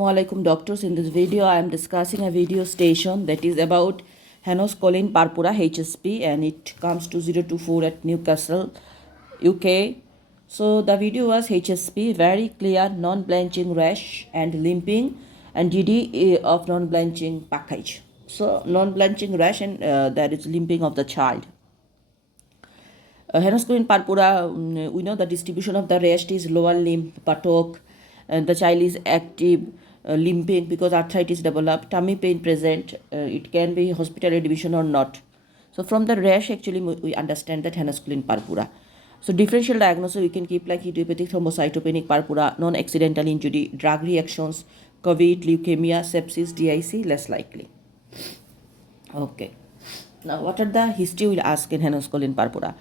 Assalamualaikum doctors. In this video I am discussing a video station that is about Henoch schonlein purpora HSP, and it comes to 024 at Newcastle, UK. So the video was HSP, very clear non-blanching rash and limping, and DD of non-blanching package. So non-blanching rash and that is limping of the child. Henoch schonlein purpora, we know the distribution of the rash is lower limb, buttock, and the child is active, limping because arthritis developed, tummy pain present, it can be hospital admission or not. So from the rash actually we understand that Henoch schonlein purpora. So differential diagnosis we can keep like idiopathic thrombocytopenic purpura, non-accidental injury, drug reactions, COVID, leukemia, sepsis, DIC less likely. Okay. Now what are the history we'll ask in Henoch schonlein purpura?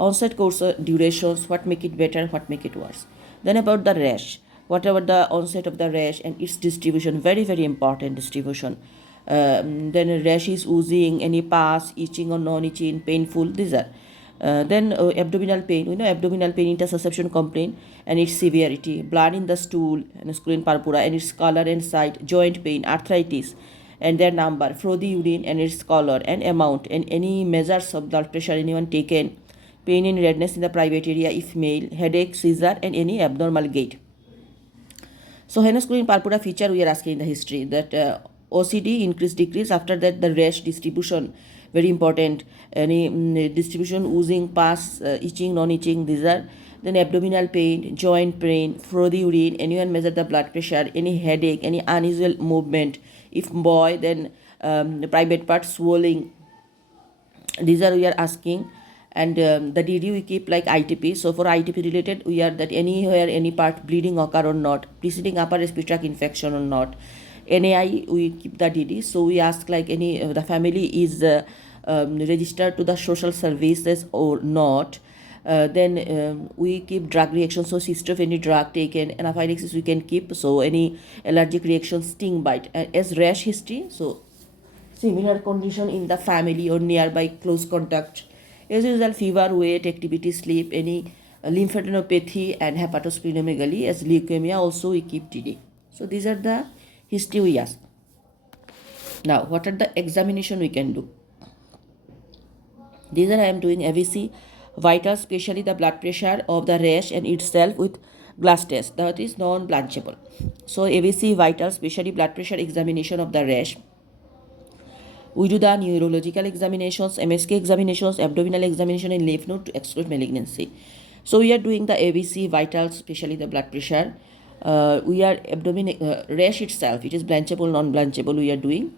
Onset, course, durations, what make it better, what make it worse. Then about the rash, whatever the onset of the rash and its distribution, very important distribution. Then rash is oozing, any pus, itching or non-itching, painful, these are. Then abdominal pain, we know abdominal pain, intersusception complaint and its severity, blood in the stool, and schonlein purpura and its color and site, joint pain, arthritis and their number, frothy urine and its color and amount, and any measures of blood pressure anyone taken, pain and redness in the private area if male, headache, seizure and any abnormal gait. So Henoch schonlein purpura feature we are asking in the history, that OCD increase decrease, after that the rash distribution, very important, any distribution, oozing, pus, itching, non-itching, these are. Then abdominal pain, joint pain, frothy urine, anyone measure the blood pressure, any headache, any unusual movement, if boy then private part swelling, these are we are asking. And the DD we keep like ITP. So for ITP related we are that anywhere any part bleeding occur or not, preceding upper respiratory tract infection or not. NAI we keep the DD. So we ask like any the family is registered to the social services or not. Then we keep drug reactions, so history of any drug taken, anaphylaxis we can keep, so any allergic reaction, sting bite, as rash history, so similar condition in the family or nearby close contact. As usual, fever, weight, activity, sleep, any lymphadenopathy and hepatosplenomegaly, as leukemia also we keep TD. So these are the history we ask. Now what are the examination we can do? These are I am doing AVC, vital, especially the blood pressure of the rash and itself with glass test, that is non-blanchable. So AVC, vital, especially blood pressure examination of the rash. We do the neurological examinations, MSK examinations, abdominal examination and lymph node to exclude malignancy. So we are doing the AVC, vital, especially the blood pressure. We are rash itself, it is blanchable, non-blanchable we are doing.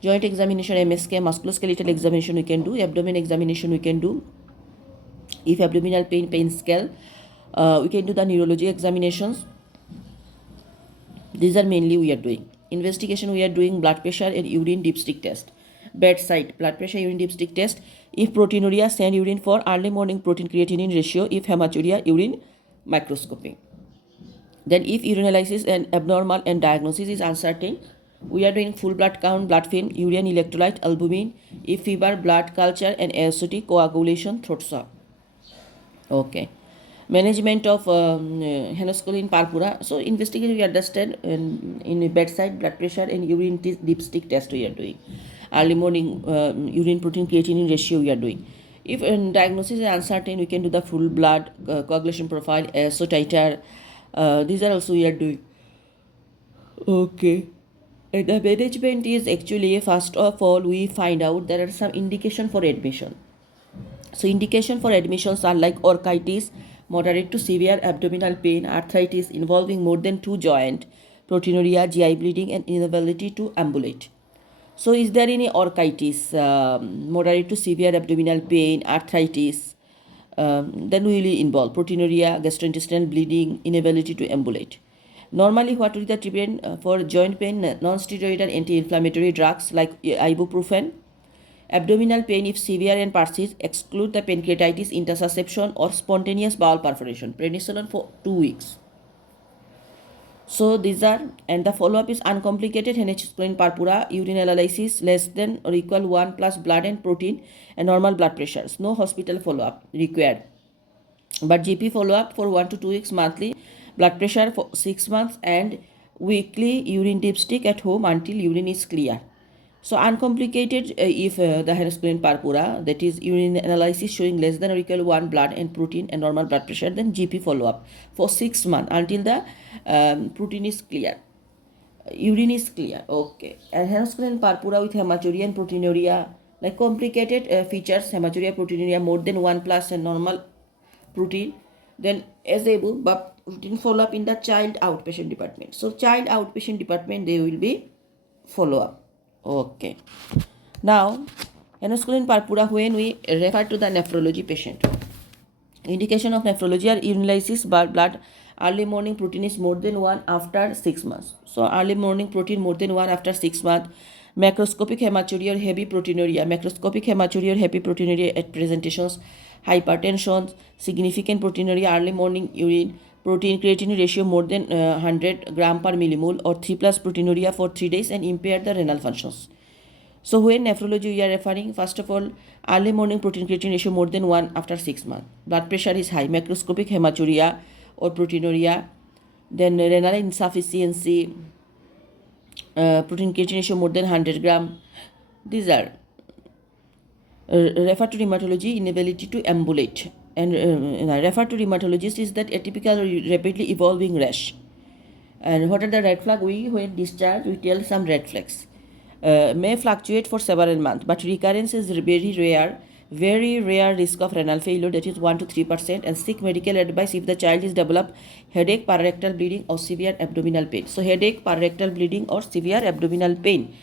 Joint examination, MSK, musculoskeletal examination we can do, abdomen examination we can do. If abdominal pain scale, we can do the neurology examinations. These are mainly we are doing. Investigation we are doing blood pressure and urine dipstick test. Bedside blood pressure, urine dipstick test. If proteinuria, send urine for early morning protein creatinine ratio. If hematuria, urine microscopy. Then if urinalysis and abnormal and diagnosis is uncertain, we are doing full blood count, blood film, urine electrolyte, albumin. If fever, blood culture and ASOT, coagulation, throat swab. Okay. Management of Henoch schonlein purpura. So investigation we understand in bedside blood pressure and urine dipstick test we are doing. Early morning urine protein creatinine ratio we are doing. If diagnosis is uncertain, we can do the full blood coagulation profile, ASO titer. These are also we are doing. Okay. And the management is actually, first of all we find out there are some indication for admission. So indication for admissions are like orchitis, moderate to severe abdominal pain, arthritis involving more than 2 joints, proteinuria, GI bleeding and inability to ambulate. So is there any orchitis, moderate to severe abdominal pain, arthritis, then we will involve proteinuria, gastrointestinal bleeding, inability to ambulate. Normally what will be the treatment for joint pain? Non-steroidal anti-inflammatory drugs like ibuprofen. Abdominal pain if severe and persists, exclude the pancreatitis, intersusception or spontaneous bowel perforation. Prednisolone for 2 weeks. So these are, and the follow-up is uncomplicated Henoch schonlein purpura, urine analysis less than or equal 1 plus blood and protein and normal blood pressures. No hospital follow-up required. But GP follow-up for 1 to 2 weeks monthly, blood pressure for 6 months and weekly urine dipstick at home until urine is clear. So uncomplicated if the Henoch purpora, that is urine analysis showing less than or equal to 1 blood and protein and normal blood pressure, then GP follow-up for 6 months until the protein is clear. Urine is clear. Okay. And Henoch purpura with hematuria and proteinuria, like complicated features, hematuria, proteinuria more than 1 plus and normal protein, then as above, but routine follow-up in the child outpatient department. So child outpatient department, they will be follow-up. Okay. Now, Henoch purpura, when we refer to the nephrology patient, indication of nephrology are urinalysis, blood, early morning protein is more than 1 after 6 months. So early morning protein more than 1 after 6 months. Macroscopic hematuria or heavy proteinuria. Macroscopic hematuria or heavy proteinuria at presentations. Hypertension, significant proteinuria, early morning urine, protein creatinine ratio more than 100 gram per millimole or 3 plus proteinuria for 3 days and impair the renal functions. So when nephrology we are referring, first of all, early morning protein creatinine ratio more than 1 after 6 months. Blood pressure is high, macroscopic hematuria or proteinuria, then renal insufficiency, protein creatinine ratio more than 100 gram. These are refer to rheumatology, inability to ambulate. And refer to rheumatologist is that atypical or rapidly evolving rash. And what are the red flags? When discharged, we tell some red flags. May fluctuate for several months, but recurrence is very rare risk of renal failure, that is 1 to 3%, and seek medical advice if the child is developed headache, pararectal bleeding or severe abdominal pain. So headache, pararectal bleeding or severe abdominal pain,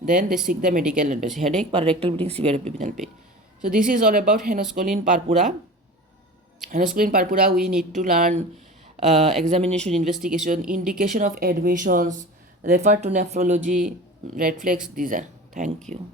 then they seek the medical advice. Headache, pararectal bleeding, severe abdominal pain. So this is all about Henoch purpura. Henoch purpura, we need to learn examination, investigation, indication of admissions, refer to nephrology, red flags, these are. Thank you.